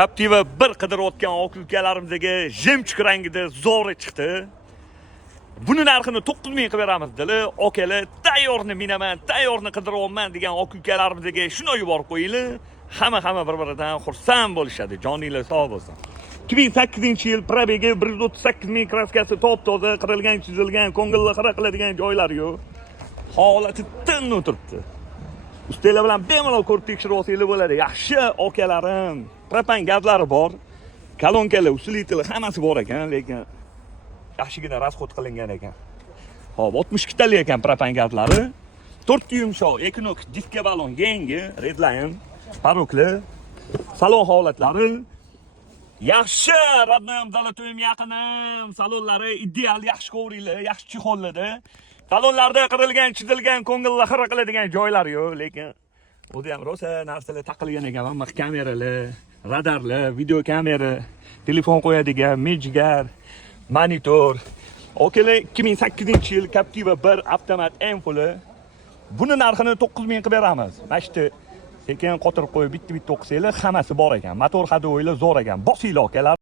Captiva bir qidirayotgan oq-ukalarimizga jemchuk rangida zo'ri chiqdi. Buni narxini 9000 qilib beramiz dedilar. Okalar, tayyorni minaman, tayyorni qidiryapman degan oq-ukalarimizga shuni yuborib qo'yinglar. Hamma bir-biridan xursand bo'lishadi. Joninglar sog' bo'lsin. 2008-yil probegi 138 kraskasi top-toza, qirilgan, chizilgan, ko'ngilni xira qiladigan joylari yo'q. Holati tinch o'tiribdi. Ustalar bilan bemalol ko'rib tekshirib olsanglar bo'ladi. Yaxshi okalarim, propan gazlari bor. Kolonkalar, usilitlar hammasi bor ekan, lekin yaxshigina rasxod qilingan ekan. Xo'p, 62 talik ekan propan gazlari. 4 yumshoq Equinox diska balon yangi, Redline, parokli, salon holatlari yaxshi, radnoyam dalatoyim yaqinim, salonlari ideal, yaxshi kovringlar, yaxshi chexollarda. Salonlarda qirilgan, chizilgan, ko'ngilni xira qiladigan joylar yo'q, lekin o'zi ham rosa narsalar taqilgan ekan, hamma kameralar, radarlar, video kamera, telefon qo'yadigan, mejgar, monitor. Okalar 2008-yil Captiva 1 avtomat M-puli. Buni narxini 9000 qilib beramiz. Mana shu sekin qotirib qo'yib bitta o'qisanglar, hammasi bor ekan. Motor hado'ylar zo'r ekan. Bosinglar okalar.